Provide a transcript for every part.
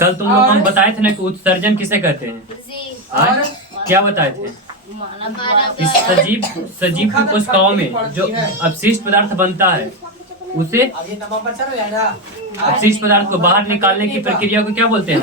कल तुम लोग हम बताए थे ना कि उत्सर्जन किसे कहते हैं? क्या बताए थे? इस सजीव की कोशिकाओं में जो अपशिष्ट पदार्थ बनता है उसे अपशिष्ट पदार्थ को बाहर निकालने की प्रक्रिया को क्या बोलते हैं?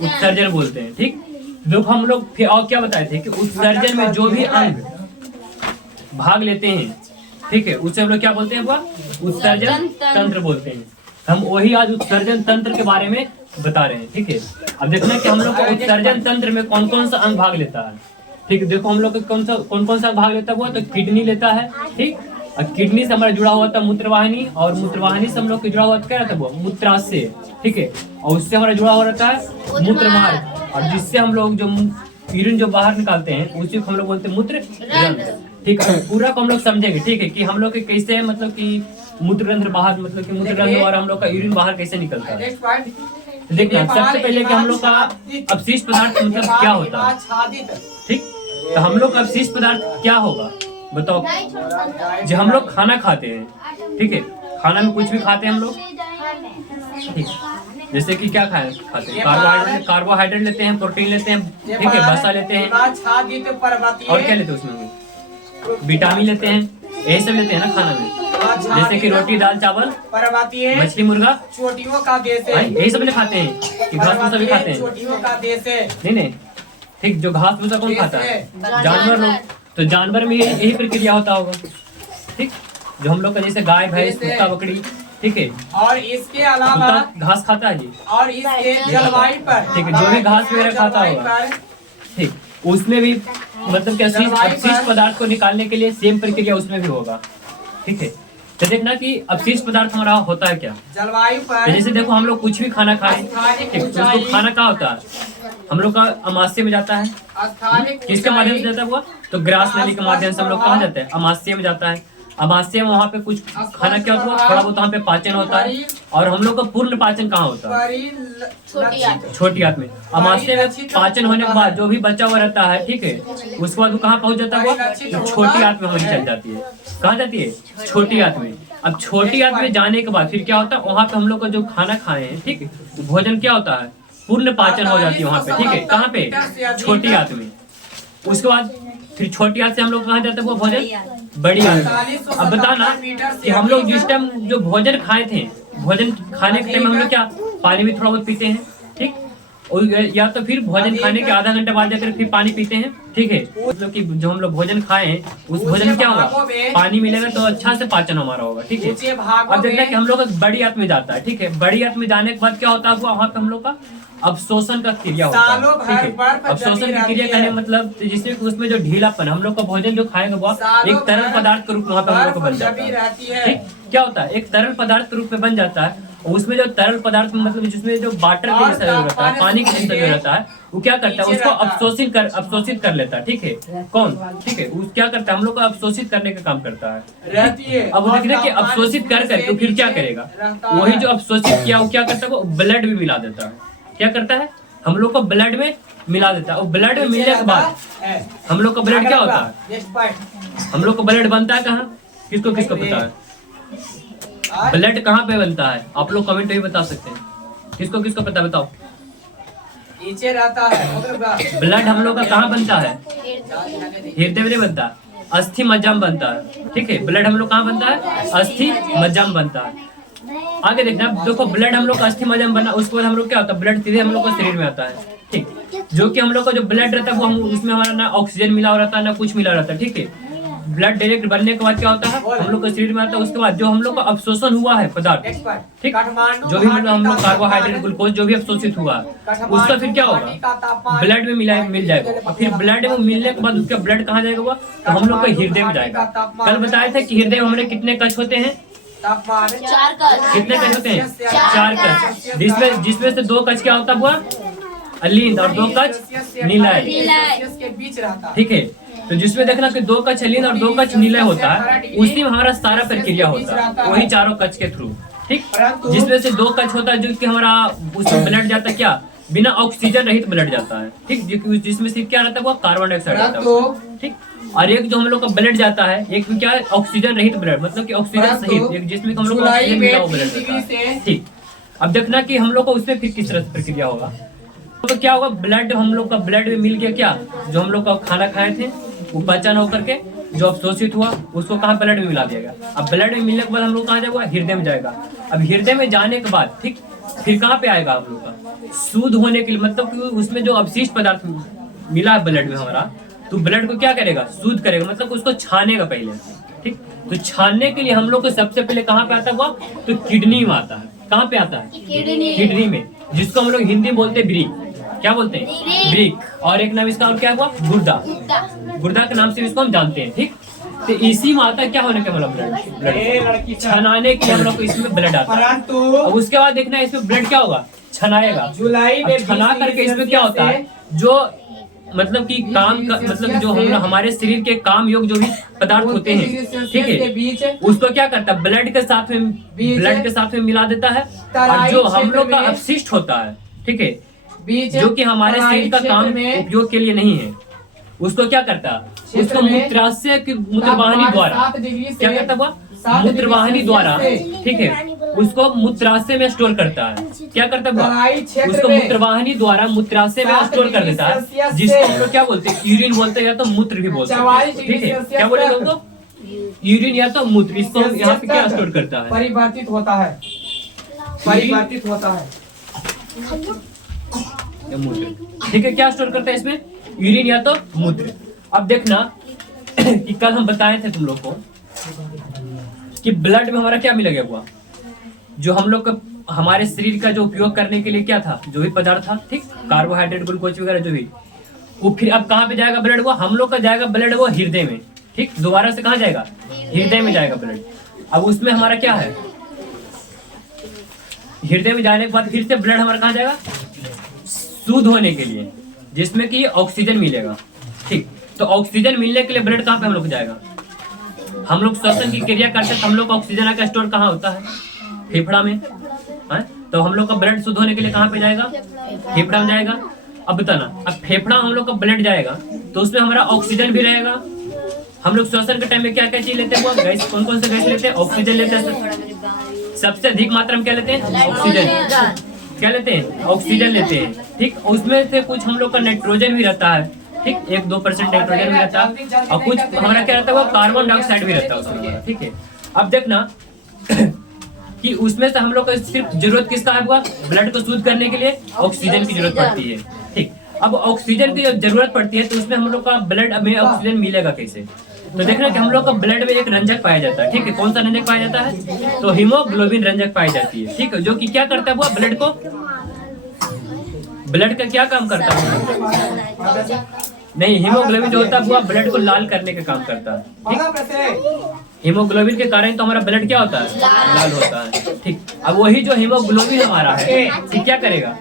उत्सर्जन बोलते हैं। ठीक, तो हम लोग फिर और क्या बताए थे कि उत्सर्जन में जो भी अंग भाग लेते हैं, ठीक है, उसे हम लोग क्या बोलते हैं? उत्सर्जन तंत्र बोलते हैं। हम वही आज उत्सर्जन तंत्र के बारे में बता रहे हैं। ठीक है, अब देखना कि हम लोग का उत्सर्जन तंत्र में कौन कौन सा अंग भाग लेता है। ठीक, देखो हम लोग कौन कौन सा भाग लेता है? तो किडनी लेता है। ठीक, और किडनी से हमारा जुड़ा हुआ था मूत्रवाहिनी, और मूत्रवाहिनी से हम लोग जुड़ा हुआ क्या रहता है? वो मूत्राशय। ठीक है, और उससे हमारा जुड़ा हुआ रहता है मूत्रमार्ग, और जिससे हम लोग जो यूरिन जो बाहर निकालते हैं उसी को हम लोग बोलते हैं मूत्र रंध्र। ठीक है, पूरा को हम लोग समझेंगे। ठीक है, कि हम लोग के कैसे मतलब कि मूत्र रंध्र बाहर, मतलब कि मूत्र रंध्र द्वारा हम लोग का यूरिन बाहर कैसे निकलता है। देखना सबसे पहले कि हम लोग का अपशिष्ट पदार्थ मतलब क्या होता है। ठीक, तो हम लोग का अपशिष्ट पदार्थ क्या होगा बताओ? जो हम लोग खाना खाते हैं, ठीक है, खाना में कुछ भी खाते हैं हम लोग, ठीक, जैसे कि क्या खाते हैं? कार्बोहाइड्रेट लेते हैं, प्रोटीन लेते हैं, ठीक है, वसा लेते हैं, और क्या लेते हैं उसमें? विटामिन लेते हैं, यही सब लेते हैं ना खाना में, जैसे कि रोटी दाल चावल मछली मुर्गा चोटियों का देश है, यही सब ले खाते हैं कि घास भूसा भी खाते हैं? चोटियों का देश है। नहीं, ठीक, जो घास भूसा कौन खाता है? जानवर लोग। तो जानवर में यही प्रक्रिया होता होगा। ठीक, जो हम लोग का जैसे गाय भैंस कुत्ता बकरी, ठीक है, और इसके अलावा घास खाता है जी, और इसके जलवायु पर, ठीक है, जो भी घास वगैरह खाता होगा, ठीक, उसमें भी मतलब कि अपशिष्ट पदार्थ को निकालने के लिए सेम प्रक्रिया उसमें भी होगा। ठीक है, तो देखना कि अपशिष्ट पदार्थ हमारा होता है क्या? जलवायु पर। जैसे देखो हम लोग कुछ भी खाना खाएं, ठीक, उसको खाना क्या होता है? हम लोग का अमाशय में जाता है। किसके माध्यम से जाता है वो? तो ग्रास नली के माध्यम से हम लोग कहाँ जाते हैं? अमाशय में जाता है। अमाशय में वहाँ पे कुछ खाना क्या होता है? थोड़ा बहुत वहाँ पे पाचन होता है। और हम लोग का पूर्ण पाचन कहाँ होता है? छोटी आंत में। अमाशय में पाचन होने के बाद जो भी बचा हुआ रहता है, ठीक है, उसके बाद वो कहाँ पहुँच जाता है? वो छोटी आंत में हमारी चल जाती है। कहाँ जाती है? छोटी आंत में। अब छोटी आंत में जाने के बाद फिर क्या होता है? वहाँ पे हम लोग का जो खाना खाए हैं, ठीक है, तो भोजन क्या होता है? पूर्ण पाचन हो जाती है वहाँ पे। ठीक है, कहाँ पे? छोटी आंत में। उसके बाद फिर छोटी आंत से हम लोग कहाँ जाते हैं? वो भोजन बड़ी आंत। अब बताना कि हम लोग जिस टाइम जो भोजन खाए थे, भोजन खाने के टाइम हम लोग क्या पानी भी थोड़ा बहुत पीते हैं, ठीक, और या तो फिर भोजन खाने के आधा घंटा बाद जाकर फिर पानी पीते हैं। ठीक है, मतलब कि जो हम लोग भोजन खाए हैं उस भोजन क्या होगा? पानी मिलेगा तो अच्छा से पाचन हमारा होगा। ठीक है, अब देखना कि हम लोग बड़ी आंत में जाता है। ठीक है, बड़ी आंत में जाने के बाद क्या होता है? वहाँ पे हम लोग का अवशोषण का क्रिया होता है। ठीक है, अवशोषण की क्रिया करने मतलब जिसमें उसमें जो ढीलापन हम लोग का भोजन जो खाएगा वो एक तरल पदार्थ के रूप में वहाँ पे हम लोग को बन जाता है। ठीक, क्या होता है? एक तरल पदार्थ के रूप में बन जाता है। उसमें जो तरल पदार्थ मतलब जिसमें जो वाटर के जैसा जो रहता है, पानी के जैसा जो रहता है, वो क्या करता है? उसको अवशोषित कर लेता है। ठीक है, कौन? ठीक है, वो क्या करता है? हम लोग को अवशोषित करने का काम करता है। अब देखिए कि अवशोषित कर तो फिर क्या करेगा? वही जो अवशोषित किया वो क्या करता है? वो ब्लड में मिला देता है। क्या करता है? हम लोग को ब्लड में मिला देता है। और ब्लड में मिलने के बाद हम लोग का ब्लड क्या होता है? हम लोग का ब्लड बनता है कहाँ? किसको किसको पता है? ब्लड कहाँ पे बनता है? आप लोग कमेंट में भी बता सकते हैं। किसको किसको पता है? बताओ। नीचे रहता है ब्लड हम लोग का कहाँ बनता है? हृदय में नहीं बनता, अस्थि मज्जा में बनता है। ठीक है, ब्लड हम लोग कहाँ बनता है? अस्थि मज्जा में बनता है। आगे देखना, देखो ब्लड हम लोग का अस्थि मज्जा में बना, उसके बाद हम लोग क्या होता है? ब्लड सीधे हम लोग का शरीर में आता है। ठीक, जो कि हम लोग का जो ब्लड रहता है वो हम उसमें हमारा ना ऑक्सीजन मिला रहता है ना कुछ मिला रहता है। ठीक है, ब्लड डायरेक्ट बनने के बाद क्या होता है? हम लोग का शरीर में आता है। उसके बाद जो हम लोग का अवशोषण हुआ है पदार्थ, ठीक, जो भी हम लोग कार्बोहाइड्रेट ग्लूकोज जो भी अवशोषित हुआ उसका फिर क्या होगा? ब्लड में मिल जाएगा। और फिर ब्लड में मिलने के बाद उसका ब्लड कहाँ जाएगा? वो तो हम लोग का हृदय में जाएगा। कल बताया था कि हृदय में हमारे कितने कश होते हैं? 4 कश। कितने कश होते हैं? 4 कश, जिसमें से 2 कश क्या होता हुआ? अलिंद, और 2 कश नीलाय। ठीक है, तो जिसमें देखना कि 2 कश अलिंद और 2 कश नीलाय होता है, उसी में हमारा सारा प्रक्रिया होता है, वही चारों कश के थ्रू। ठीक, जिसमें से 2 कश होता है जो कि हमारा उसमें ब्लड जाता है क्या? बिना ऑक्सीजन रहित ब्लड जाता है। ठीक, जिसमें सिर्फ क्या रहता है? वो कार्बन डाइऑक्साइड रहता है। ठीक, और एक जो हम लोग का ब्लड जाता है, एक में क्या है? ऑक्सीजन रहित ब्लड, मतलब कि ऑक्सीजन सहित, एक जिसमें हम लोग को ऑक्सीजन मिला हुआ ब्लड रहता है। ठीक, अब देखना कि हम लोग को उसमें फिर किस तरह से प्रक्रिया होगा। तो क्या होगा, ब्लड हम लोग का ब्लड में मिल गया, क्या जो हम लोग का खाना खाए थे वो पहचान होकर के जो अवशोषित हुआ उसको कहाँ ब्लड में मिला दिया। अब ब्लड में मिलने के बाद हम लोग कहाँ जाएगा, हृदय में जाएगा। अब हृदय में जाने के बाद ठीक फिर कहाँ पे आएगा हम लोग का, शुद्ध होने के लिए, मतलब कि उसमें जो अवशिष्ट पदार्थ मिला है ब्लड में हमारा, तो ब्लड को क्या करेगा, शुद्ध करेगा, मतलब उसको छानेगा पहले। ठीक, तो छानने के लिए हम लोग को सबसे पहले कहाँ पे आता हुआ, तो किडनी में आता है। कहाँ पे आता है, किडनी में, जिसको हम लोग हिंदी में बोलते हैं ब्रीक। क्या बोलते हैं, ब्रीक। और एक नाम इसका और क्या हुआ, गुर्दा। गुर्दा के नाम से इसको हम जानते हैं। ठीक, तो इसी में आता है क्या होने के मतलब ब्लड छनाने के लिए हम लोग को इसमें ब्लड आता है। अब उसके बाद देखना है इसमें ब्लड क्या होगा, छनाएगा। जुलाई में छना करके इसमें क्या होता है, जो मतलब कि काम का मतलब जो हम हमारे शरीर के काम योग जो भी पदार्थ होते हैं, ठीक है, उसको क्या करता है, ब्लड के साथ में मिला देता है। और जो हम लोग का अपशिष्ट होता है, ठीक है, जो कि हमारे शरीर का काम उपयोग के लिए नहीं है, उसको क्या करता है, उसको मूत्राशय की मूत्रवाहिनी द्वारा क्या करता हुआ, मूत्रवाहिनी द्वारा, ठीक है, उसको मूत्राशय में स्टोर करता है। क्या करता हुआ, उसको मूत्रवाहिनी द्वारा मूत्राशय में स्टोर कर देता है, जिसको हम लोग क्या बोलते हैं, यूरिन बोलते हैं या तो मूत्र भी बोलते हैं। ठीक है, क्या बोलेगा उसको, यूरिन या तो मूत्र, इसको यहाँ पे क्या स्टोर करता है, परिवर्तित होता है, परिवर्तित होता है मूत्र। ठीक है, क्या स्टोर करता है इसमें, यूरिन या तो मूत्र। अब देखना कि कल हम बताए थे तुम लोग को कि ब्लड में हमारा क्या मिला गया हुआ, जो हम लोग का हमारे शरीर का जो उपयोग करने के लिए क्या था, जो भी पदार्थ था, ठीक, कार्बोहाइड्रेट, ग्लूकोज वगैरह जो भी, वो फिर अब कहाँ पे जाएगा ब्लड, वो हम लोग का जाएगा ब्लड वो हृदय में। ठीक, दोबारा से कहाँ जाएगा, हृदय में जाएगा ब्लड। अब उसमें हमारा क्या है, हृदय में जाने के बाद फिर से ब्लड हमारा कहाँ जाएगा, शुद्ध होने के लिए, जिसमें कि ऑक्सीजन मिलेगा। ठीक, तो ऑक्सीजन मिलने के लिए ब्लड कहाँ पे हम लोग जाएगा, हम लोग श्वसन की क्रिया करते हैं तो हम लोग का ऑक्सीजन का स्टोर कहाँ होता है, फेफड़ा में है। तो हम लोग का ब्लड शुद्ध होने के लिए कहाँ पे जाएगा, फेफड़ा में जाएगा। अब बताना, अब फेफड़ा हम लोग का ब्लड जाएगा तो उसमें हमारा ऑक्सीजन भी रहेगा। हम लोग श्वसन के टाइम में क्या क्या चीज लेते हैं, वो गैस, कौन कौन से गैस लेते हैं, ऑक्सीजन लेते हैं, सबसे अधिक मात्रा में क्या लेते हैं, ऑक्सीजन। क्या लेते हैं, ऑक्सीजन लेते हैं। ठीक, उसमें से कुछ हम लोग का नाइट्रोजन भी रहता है, ठीक, 1-2% नाइट्रोजन भी रहता है, और कुछ हमारा क्या रहता है, वो कार्बन डाइऑक्साइड भी रहता है उसमें। ठीक है, अब देखना कि उसमें से हम लोग को सिर्फ जरूरत किसका है, ब्लड को शुद्ध करने के लिए ऑक्सीजन की जरूरत पड़ती है। ठीक, अब ऑक्सीजन की जरूरत पड़ती है तो उसमें हम लोग का ब्लड में ऑक्सीजन मिलेगा कैसे, तो देखना कि हम लोग का ब्लड में एक रंजक पाया जाता है। ठीक है, कौन सा रंजक पाया जाता है, तो हीमोग्लोबिन रंजक पाई जाती है। ठीक है, जो कि क्या करता है, वो ब्लड को, ब्लड का क्या काम करता है, नहीं, हीमोग्लोबिन जो होता है वो ब्लड को लाल करने का काम करता है। ठीक, हीमोग्लोबिन के कारण तो हमारा ब्लड क्या होता है, लाल होता है। ठीक, अब वही जो हीमोग्लोबिन हमारा है ये क्या करेगा,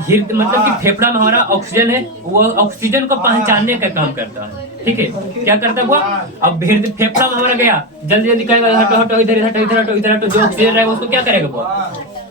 मतलब कि फेफड़ा में हमारा ऑक्सीजन है, वो ऑक्सीजन को पहचानने का काम करता है। ठीक है, क्या करता है वो, अब फेफड़ा में हमारा गया, जल्दी जल्दी कहेगा हटो हटो, इधर हटो, इधर हटो, इधर हटो, जो ऑक्सीजन रहेगा उसको क्या करेगा,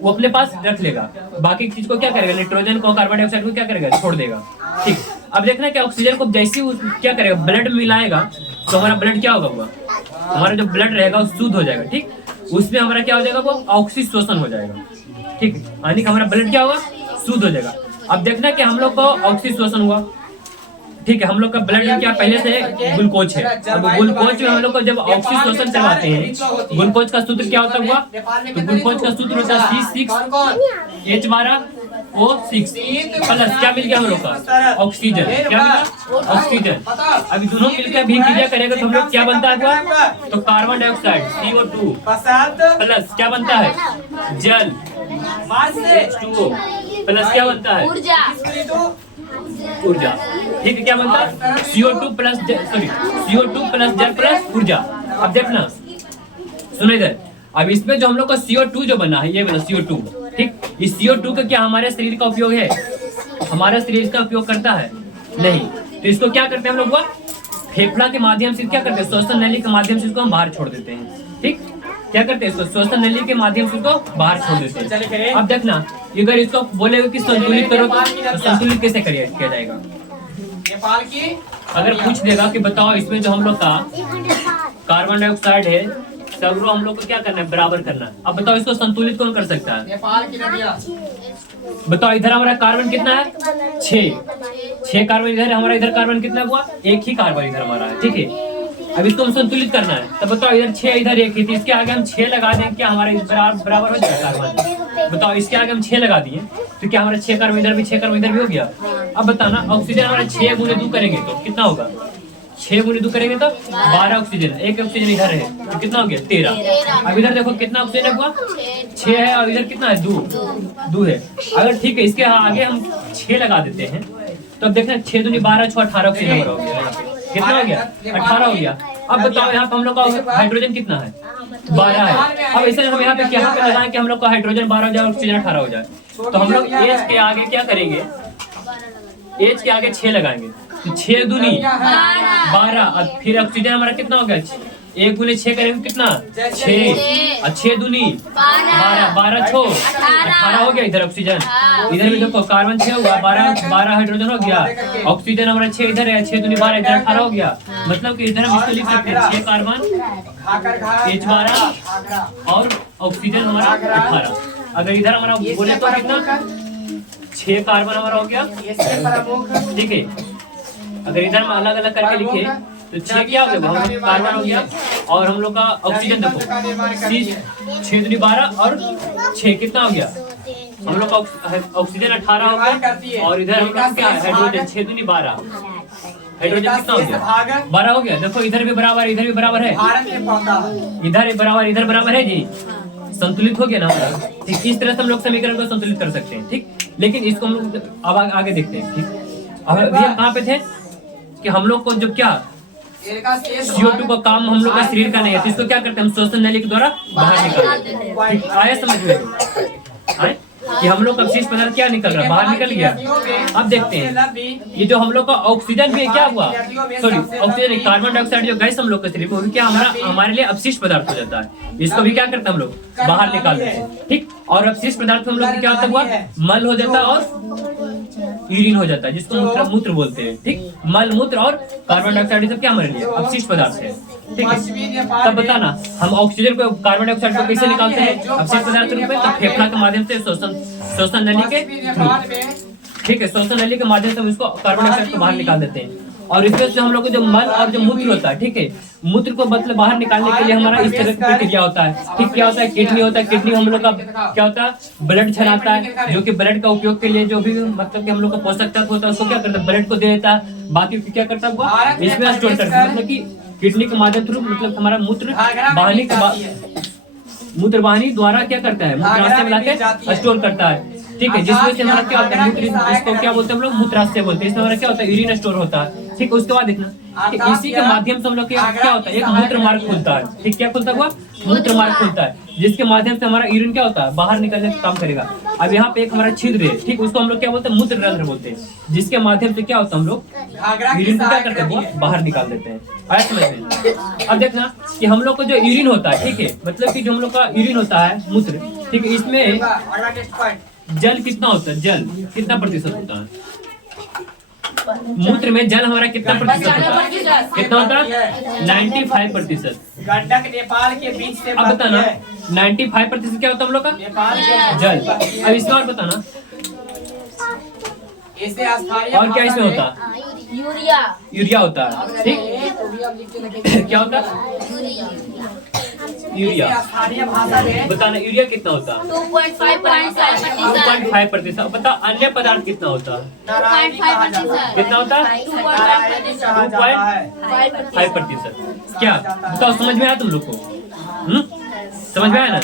वो अपने पास रख लेगा, बाकी चीज को क्या करेगा, नाइट्रोजन को, कार्बन डाइऑक्साइड को क्या करेगा, छोड़ देगा। ठीक, अब देखना कि ऑक्सीजन को जैसे ही क्या करेगा, ब्लड में मिलाएगा तो हमारा ब्लड क्या होगा, हमारा जो ब्लड रहेगा वो शुद्ध हो जाएगा। ठीक, उसमें हमारा क्या हो जाएगा, वो ऑक्सीशोषण हो जाएगा। ठीक, यानी कि हमारा ब्लड क्या होगा, शुद्ध हो जाएगा। अब देखना कि हम लोग को ऑक्सीशोषण हुआ। ठीक है, हम लोग का ब्लड में क्या पहले से ग्लूकोज है, अब ग्लूकोज में हम लोग को जब ऑक्सीशोषण करवाते हैं, ग्लूकोज का सूत्र क्या होता हुआ, तो ग्लूकोज का सूत्र होता है C6H12O6 प्लस क्या मिल गया हम लोग का, ऑक्सीजन। क्या मिला, ऑक्सीजन। अभी दोनों मिलकर भी क्रिया करेगा तो हम लोग क्या बनता है, तो कार्बन डाइऑक्साइड CO2 प्लस क्या बनता है, जल H2O प्लस क्या बनता है, ऊर्जा। ठीक है, क्या बनता है, CO2 प्लस जल प्लस ऊर्जा। अब देखना, सुनो इधर, अब इसमें जो हम लोग का CO2 जो बना है, ये वाला CO2, ठीक, इस CO2 का क्या हमारे शरीर का उपयोग है, हमारा शरीर इसका उपयोग करता है नहीं, तो इसको क्या करते हैं हम लोग, फेफड़ा के माध्यम से क्या करते हैं, श्वसन नली के माध्यम से इसको हम बाहर छोड़ देते हैं। ठीक, क्या करते हैं, इसको श्वसन नली के माध्यम से इसको बाहर छोड़ देते हैं। अब देखना, अगर इसको बोलेगा कि संतुलित करो तो संतुलित कैसे किया जाएगा, नेपाल की अगर पूछ देगा कि बताओ इसमें जो हम लोग का कार्बन डाइऑक्साइड है सगरों हम लोग को क्या करना है, बराबर करना है। अब बताओ इसको संतुलित कौन कर सकता है? नेपाल की नदियाँ। बताओ इधर हमारा कार्बन कितना है? 6 कार्बन इधर, हमारा इधर कार्बन कितना हुआ? 1 ही कार्बन इधर हमारा है, ठीक है। अब इसको हम संतुलित करना है, तो बताओ इधर 6 इधर 1 ही, तो इसके आगे हम 6 लगा दें, क्या हमारे बराबर हो जाएगा कार्बन? बताओ इसके आगे हम 6 लगा दिए तो क्या हमारा 6 कार्बन इधर भी 6 कार्बन इधर भी हो गया। अब बताना ऑक्सीजन हमारा 6 गुने 2 करेंगे तो कितना होगा? 6 गुने 2 करेंगे तो 12 ऑक्सीजन, 1 ऑक्सीजन इधर है तो कितना हो गया? 13। अब इधर देखो कितना ऑक्सीजन हुआ? 6 है और इधर कितना है? 2 है। अगर ठीक है इसके आगे हम 6 लगा देते हैं तो अब देखना 6 दूनी 12 6 18 ऑक्सीजन हमारा हो गया। यहाँ पे कितना हो गया? 18 हो गया। अब बताओ यहाँ पे हम लोग का हाइड्रोजन कितना है? 12 है। अब इसलिए हम यहाँ पे क्या पे लगाएं कि हम लोग का हाइड्रोजन 12 हो जाए, ऑक्सीजन 18 हो जाए। तो हम लोग एच के आगे क्या करेंगे? एच के आगे 6 लगाएंगे तो 6 दूनी 12। अब फिर ऑक्सीजन हमारा कितना हो गया? 1 गुने 6 करेंगे कितना? 6 और 6 दूनी 12 12 6 18 हो गया इधर ऑक्सीजन। इधर भी देखो कार्बन 6 हुआ, 12 हाइड्रोजन हो गया, ऑक्सीजन हमारा 6 इधर है, 6 दूनी 12 इधर 18 हो गया। मतलब कि इधर हम इसको लिख सकते हैं 6 कार्बन H12 और ऑक्सीजन हमारा 18। अगर इधर हमारा बोले तो कितना? 6 कार्बन हमारा हो गया, ठीक है। अगर इधर हम अलग अलग करके लिखे तो 6 क्या हो गया? कार्बन हो गया और हम लोग का ऑक्सीजन देखो 6 दूनी 12 और 6 कितना हो गया? हम लोग का ऑक्सीजन 18 हो गया और इधर हम लोग क्या हाइड्रोजन 6 दूनी 12, हाइड्रोजन कितना हो गया? 12 हो गया। देखो इधर भी बराबर इधर भी बराबर है, इधर बराबर इधर बराबर है जी, संतुलित हो गया ना हमारा। ठीक, इस तरह से हम लोग समीकरण को संतुलित कर सकते हैं, ठीक। लेकिन इसको हम लोग अब आगे देखते हैं, ठीक। अब अभी हम कहाँ पे थे कि हम लोग को जब क्या CO2 का काम हम लोग का शरीर का नहीं है, तो इसको क्या करते हैं हम श्वसन नली के द्वारा बाहर निकालते हैं। ठीक, आया समझ में? आए कि हम लोग का अपशिष्ट पदार्थ क्या निकल रहा है? बाहर निकल गया। अब देखते हैं ये जो हम लोग का ऑक्सीजन भी क्या हुआ, सॉरी ऑक्सीजन कार्बन डाइऑक्साइड जो गैस हम लोग का शरीर में क्या हमारे लिए अपशिष्ट पदार्थ हो जाता है। इसको भी क्या करते हैं हम लोग बाहर निकाल देते हैं, ठीक। और अपशिष्ट पदार्थ हम लोग क्या होता हुआ मल हो जाता है और यूरिन हो जाता है, जिसको मूत्र बोलते हैं, ठीक। मल मूत्र और कार्बन डाइऑक्साइड सब क्या हमारे लिए अपशिष्ट पदार्थ है, ठीक है। तब बताना हम ऑक्सीजन को कार्बन डाइऑक्साइड को कैसे निकालते हैं अपशिष्ट पदार्थ के रूप में? तो फेफड़ा के माध्यम से श्वसन नली के थ्रू, ठीक है। श्वसन नली के माध्यम से हम इसको कार्बन डाइऑक्साइड को बाहर निकाल देते हैं। और इसमें से हम लोग को जो मल और जो मूत्र होता है, ठीक है, मूत्र को मतलब बाहर निकालने के लिए हमारा इस तरह की प्रक्रिया होता है, ठीक। क्या होता है? किडनी होता है, किडनी हम लोग का क्या होता है ब्लड चलाता है, जो कि ब्लड का उपयोग के लिए जो भी मतलब कि हम लोग का पोषक तत्व होता है उसको क्या करता है ब्लड को दे देता है, बाकी क्या करता है वो इसमें स्टोर करता है। मतलब कि किडनी के माध्यम थ्रू मतलब हमारा मूत्र वाहिनी द्वारा क्या करता है मूत्राशय में लाके स्टोर करता है, ठीक है। जिसमें से हमारा क्या होता है मूत्र, इसको क्या बोलते हैं हम लोग मूत्राशय बोलते हैं। इसमें हमारा क्या होता है यूरिन स्टोर होता है, ठीक। उसके बाद देखना कि इसी के माध्यम से हम लोग क्या होता है एक मूत्र मार्ग खुलता है, ठीक। क्या खुलता हुआ मूत्र मार्ग खुलता है, जिसके माध्यम से हमारा यूरिन क्या होता है बाहर निकलने का काम करेगा। अब यहाँ पे एक हमारा छिद्र है, ठीक, उसको हम लोग क्या बोलते हैं मूत्र रंध्र बोलते हैं, जिसके माध्यम से क्या होता है हम लोग यूरिन को क्या करते हैं वो बाहर निकाल देते हैं। आया समझ में? अब देखना कि हम लोग को जो यूरिन होता है, ठीक है, मतलब कि जो हम लोग का यूरिन होता है मूत्र, ठीक है, इसमें जल कितना होता है? जल कितना प्रतिशत होता है? मूत्र में जल हमारा कितना प्रतिशत होता है? कितना होता है? 95%। गंडक नेपाल के बीच से अब बताना 95% क्या होता है हम लोग का? जल। अब इसका और बताना और क्या इसमें होता है? यूरिया होता है, ठीक। क्या होता है? यूरिया। बताना यूरिया कितना होता है? 2.5%। बता अन्य पदार्थ कितना होता है? कितना होता है? 2.5%। क्या बताओ समझ में आया तुम लोग को? समझ में आया ना?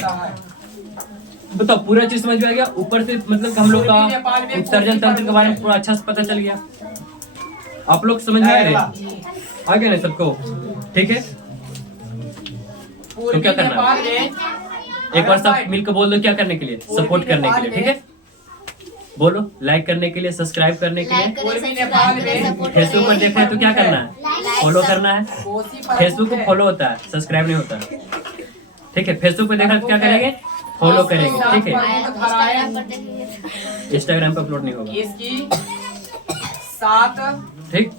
बताओ पूरा चीज समझ में आ गया? ऊपर से मतलब हम लोग का उत्सर्जन तंत्र के बारे में पूरा अच्छा से पता चल गया। आप लोग समझ में आ रहे? आ गया ना सबको? ठीक है, तो क्या करना है एक बार सब मिलकर बोल दो क्या करने के लिए? सपोर्ट करने के लिए, ठीक है। बोलो लाइक करने के लिए, सब्सक्राइब करने के लिए। फेसबुक पर देखना है तो क्या करना है? फॉलो करना है। फेसबुक को फॉलो होता है, सब्सक्राइब नहीं होता, ठीक है। फेसबुक पे देखा तो क्या करेंगे? फॉलो करेंगे, ठीक है। इंस्टाग्राम पे अपलोड नहीं होगा, इसकी 7 ठीक।